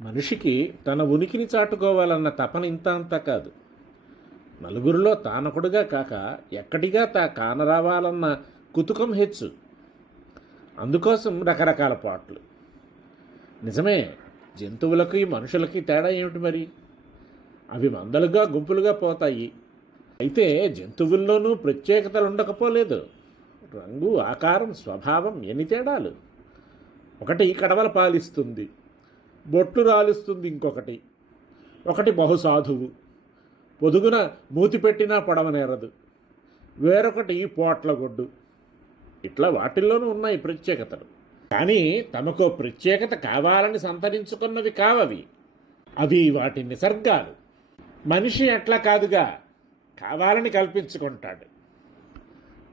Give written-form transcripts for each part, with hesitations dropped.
మనిషికి తన ఉనికిని చాటుకోవాలన్న తపన ఇంత అంతా కాదు. నలుగురిలో తానొకడుగా కాక ఎక్కడిగా కానరావాలన్న కుతుకం హెచ్చు. అందుకోసం రకరకాల పాటలు. నిజమే, జంతువులకి మనుషులకి తేడా ఏమిటి మరి? అవి మందలుగా గుంపులుగా పోతాయి. అయితే జంతువుల్లోనూ ప్రత్యేకతలు ఉండకపోలేదు. రంగు, ఆకారం, స్వభావం ఎన్ని తేడాలు. ఒకటి కడవల పాలిస్తుంది, బొట్లు రాలుస్తుంది. ఇంకొకటి ఒకటి బహుసాధువు, పొదుగున మూతి పెట్టినా పొడవనేరదు. వేరొకటి పోట్లగొడ్డు. ఇట్లా వాటిల్లోనూ ఉన్నాయి ప్రత్యేకతలు. కానీ తమకో ప్రత్యేకత కావాలని సంతరించుకున్నవి కావవి. అవి వాటి నిసర్గాలు. మనిషి అట్లా కాదుగా, కావాలని కల్పించుకుంటాడు.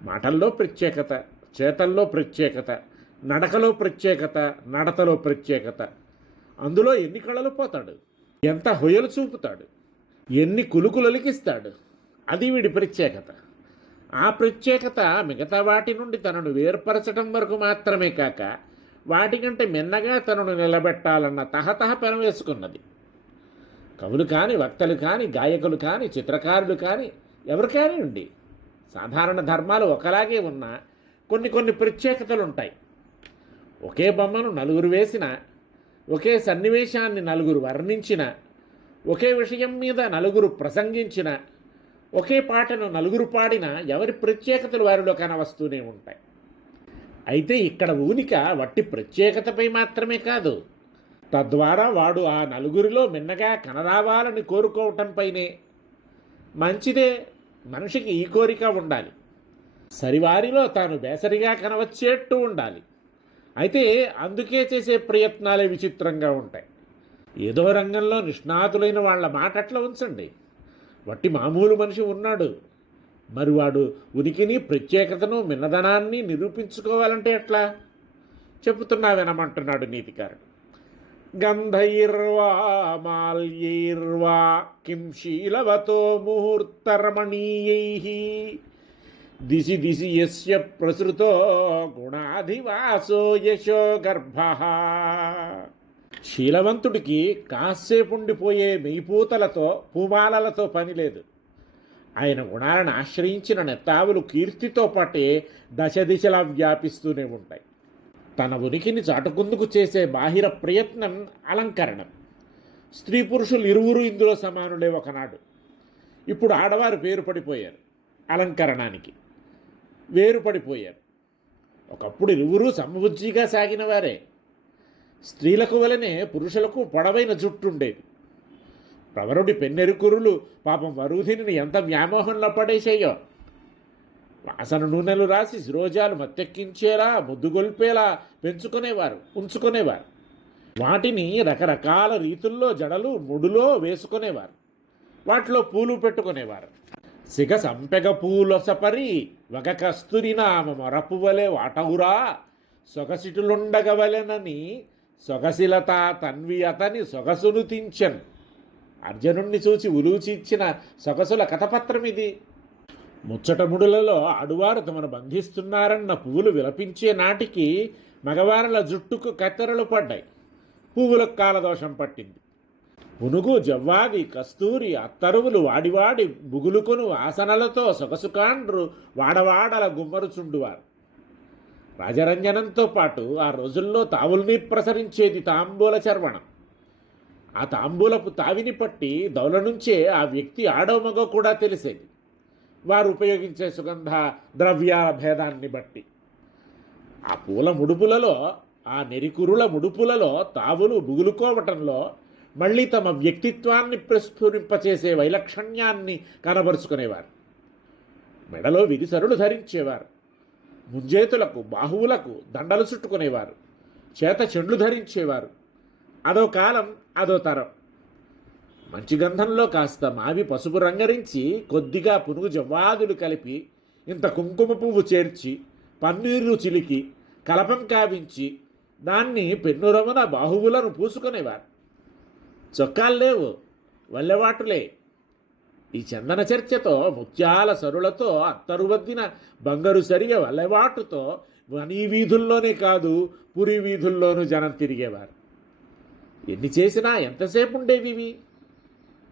మాటల్లో ప్రత్యేకత, చేతల్లో ప్రత్యేకత, నడకలో ప్రత్యేకత, నడతలో ప్రత్యేకత. అందులో ఎన్ని కళలు పోతాడు, ఎంత హొయలు చూపుతాడు, ఎన్ని కులుకులొలికిస్తాడు. అది వీడి ప్రత్యేకత. ఆ ప్రత్యేకత మిగతా వాటి నుండి తనను వేర్పరచడం వరకు మాత్రమే కాక వాటికంటే మిన్నగా తనను నిలబెట్టాలన్న తహతహ పెనవేసుకున్నది. కవులు కాని, వక్తలు కాని, గాయకులు కాని, చిత్రకారులు కాని, ఎవరు కానివ్వండి, సాధారణ ధర్మాలు ఒకలాగే ఉన్నా కొన్ని ప్రత్యేకతలు ఉంటాయి. ఒకే బొమ్మను నలుగురు వేసిన, ఒకే సన్నివేశాన్ని నలుగురు వర్ణించిన, ఒకే విషయం మీద నలుగురు ప్రసంగించిన, ఒకే పాటను నలుగురు పాడిన ఎవరి ప్రత్యేకతలు వారిలో కనవస్తూనే ఉంటాయి. అయితే ఇక్కడ ఊనిక వట్టి ప్రత్యేకతపై మాత్రమే కాదు, తద్వారా వాడు ఆ నలుగురిలో మిన్నగా కనరావాలని కోరుకోవటంపైనే. మంచిదే, మనిషికి ఈ కోరిక ఉండాలి. సరివారిలో తాను బేసరిగా కనవచ్చేట్టు ఉండాలి. అయితే అందుకే చేసే ప్రయత్నాలే విచిత్రంగా ఉంటాయి. ఏదో రంగంలో నిష్ణాతులైన వాళ్ళ మాట అట్లా ఉంచండి. వట్టి మామూలు మనిషి ఉన్నాడు, మరి వాడు ఉనికిని, ప్రత్యేకతను, మిన్నదనాన్ని నిరూపించుకోవాలంటే ఎట్లా? చెబుతున్నా వినమంటున్నాడు నీతికారుడు. గంధైర్వా మాల్యైర్వా కిం శీలవతో ముహూర్తరమణీయైః దిశి దిశి యస్య ప్రసృతో గుణాధివాసో యశో గర్భః. శీలవంతుడికి కాసేపుండిపోయే మెయిపూతలతో, పూమాలలతో పని లేదు. ఆయన గుణాలను ఆశ్రయించిన నెత్తావులు కీర్తితో పాటే దశ దిశలా వ్యాపిస్తూనే ఉంటాయి. తన ఉనికిని చాటుకుందుకు చేసే బాహిర ప్రయత్నం అలంకరణం. స్త్రీ పురుషులు ఇరువురు ఇందులో సమానులే ఒకనాడు. ఇప్పుడు ఆడవారు పేరు పడిపోయారు, అలంకరణానికి వేరుపడిపోయారు. ఒకప్పుడు ఇరువురు సమబుజ్జిగా సాగిన వారే. స్త్రీలకు వలనే పురుషులకు పొడవైన జుట్టుండేది. ప్రవరుడి పెన్నెరుకురులు పాపం వరూధిని ఎంత వ్యామోహంలో పడేసేయో. వాసన నూనెలు రాసి శిరోజాలు మత్తెక్కించేలా, ముద్దుగొల్పేలా పెంచుకునేవారు, ఉంచుకునేవారు. వాటిని రకరకాల రీతుల్లో జడలు, ముడులో వేసుకునేవారు. వాటిలో పూలు పెట్టుకునేవారు. సిగ సంపెగ పూలొసపరి ఒక కస్తూరి నామ మొరపువలే వాటవురా సొగసిటులుండగవలెనని సొగశిలత తన్వి అతని సొగసును తించెన్. అర్జునుణ్ణి చూచి ఉలూచి ఇచ్చిన సొగసుల కథపత్రం ఇది. ముచ్చటముడులలో ఆడువారు తమను బంధిస్తున్నారన్న పువ్వులు విలపించే నాటికి మగవారల జుట్టుకు కత్తెరలు పడ్డాయి. పువ్వులకు కాలదోషం పట్టింది. పునుగు, జవ్వాది, కస్తూరి, అత్తరువులు వాడివాడి బుగులుకొను ఆసనలతో సొగసుకాండ్రు వాడవాడల గుమ్మరుచుండువారు. రాజరంజనంతో పాటు ఆ రోజుల్లో తావుల్ని ప్రసరించేది తాంబూల చర్వణం. ఆ తాంబూలపు తావిని పట్టి దౌల నుంచే ఆ వ్యక్తి ఆడో మగో కూడా తెలిసేది, వారు ఉపయోగించే సుగంధ ద్రవ్యాల భేదాన్ని బట్టి. ఆ పూల ముడుపులలో, ఆ నెరికురుల ముడుపులలో తావులు బుగులుకోవటంలో మళ్ళీ తమ వ్యక్తిత్వాన్ని ప్రస్ఫురింపచేసే వైలక్షణ్యాన్ని కనబరుచుకునేవారు. మెడలో విరిసరులు ధరించేవారు. ముంజేతులకు, బాహువులకు దండలు చుట్టుకునేవారు. చేత చెండ్లు ధరించేవారు. అదో కాలం, అదో తరం. మంచి గంధంలో కాస్త మావి పసుపు రంగరించి, కొద్దిగా పునుగు జవ్వాదులు కలిపి, ఇంత కుంకుమ పువ్వు చేర్చి, పన్నీరు చిలికి, కలపం కావించి, దాన్ని పెన్నురమున బాహువులను పూసుకునేవారు. చొక్కాలు లేవు, వల్లెవాటులే. ఈ చందన చర్చతో, ముత్యాల సరులతో, అత్తరువద్దిన బంగారు సరిగ వల్లెవాటుతో వనీ వీధుల్లోనే కాదు, పురి వీధుల్లోనూ జనం తిరిగేవారు. ఎన్ని చేసినా ఎంతసేపు ఉండేవి ఇవి?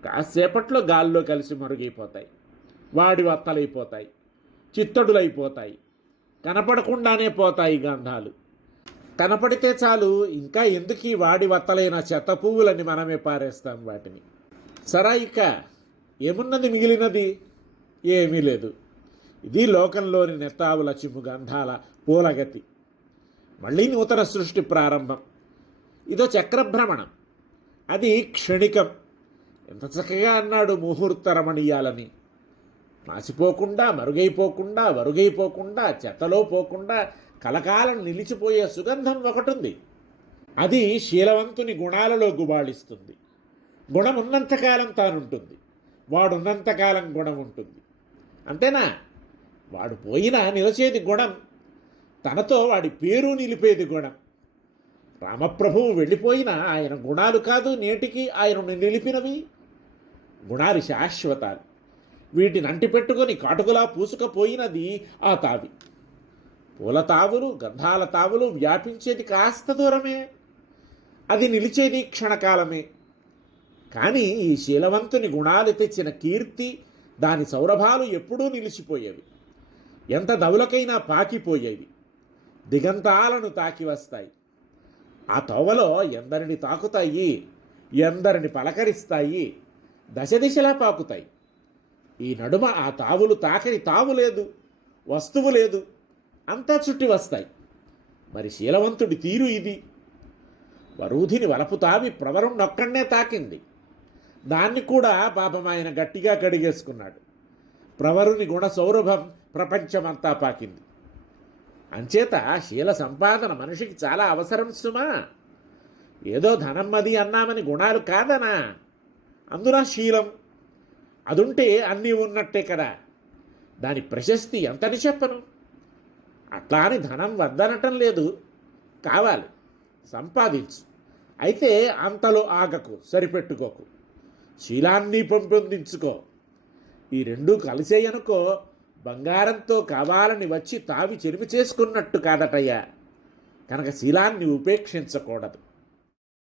కాసేపట్లో గాల్లో కలిసి మరుగైపోతాయి, వాడి వత్తలైపోతాయి, చిత్తడులైపోతాయి, కనపడకుండానే పోతాయి గంధాలు. కనపడితే చాలు, ఇంకా ఎందుకు ఈ వాడి వత్తలైన చెత్త పువ్వులని మనమే పారేస్తాం వాటిని. సరాయిక ఏమున్నది మిగిలినది? ఏమీ లేదు. ఇది లోకంలోని నెత్తావుల చిమ్ము గంధాల పూలగతి. మళ్ళీ నూతన సృష్టి ప్రారంభం. ఇదో చక్రభ్రమణం, అది క్షణికం. ఎంత చక్కగా అన్నాడు ముహూర్త రమణీయాలని. మాసిపోకుండా, మరుగైపోకుండా, వరుగైపోకుండా, చెత్తలో పోకుండా కలకాలం నిలిచిపోయే సుగంధం ఒకటుంది. అది శీలవంతుని గుణాలలో గుబాళిస్తుంది. గుణం ఉన్నంతకాలం తానుంటుంది, వాడున్నంతకాలం గుణం ఉంటుంది. అంతేనా? వాడు పోయినా నిలిచేది గుణం, తనతో వాడి పేరు నిలిపేది గుణం. రామప్రభువు వెళ్ళిపోయినా ఆయన గుణాలు కాదు నేటికి ఆయనను నిలిపినవి. గుణాలు శాశ్వతాలు. వీటిని అంటిపెట్టుకొని కాటుకులా పూసుకపోయినది ఆ తావి. పూల తావులు, గంధాల తావులు వ్యాపించేది కాస్త దూరమే, అది నిలిచేది క్షణకాలమే. కానీ ఈ శీలవంతుని గుణాలు తెచ్చిన కీర్తి, దాని సౌరభాలు ఎప్పుడూ నిలిచిపోయేవి. ఎంత దవులకైనా పాకిపోయేవి, దిగంతాలను తాకి వస్తాయి. ఆ తోవలో ఎందరిని తాకుతాయి, ఎందరిని పలకరిస్తాయి, దశ దిశలా పాకుతాయి. ఈ నడుమ ఆ తావులు తాకని తావు లేదు, వస్తువు లేదు, అంతా చుట్టి వస్తాయి. మరి శీలవంతుడి తీరు ఇది. వరూధిని వలపు తావి ప్రవరం నొక్కడనే తాకింది. దాన్ని కూడా పాపం ఆయన గట్టిగా కడిగేసుకున్నాడు. ప్రవరుని గుణ సౌరభం ప్రపంచమంతా పాకింది. అంచేత శీల సంపాదన మనిషికి చాలా అవసరం సుమా. ఏదో ధనం అది అన్నామని గుణాలు కాదనా. అందున శీలం అదుంటే అన్నీ ఉన్నట్టే కదా. దాని ప్రశస్తి ఎంతని చెప్పను. అట్లా అని ధనం వద్దనటం లేదు, కావాలి, సంపాదించు. అయితే అంతలో ఆగకు, సరిపెట్టుకోకు, శీలాన్ని పెంపొందించుకో. ఈ రెండూ కలిసేయనుకో, బంగారంతో కావాలని వచ్చి తావి చెరిమి చేసుకున్నట్టు కాదటయ్యా. కనుక శీలాన్ని ఉపేక్షించకూడదు.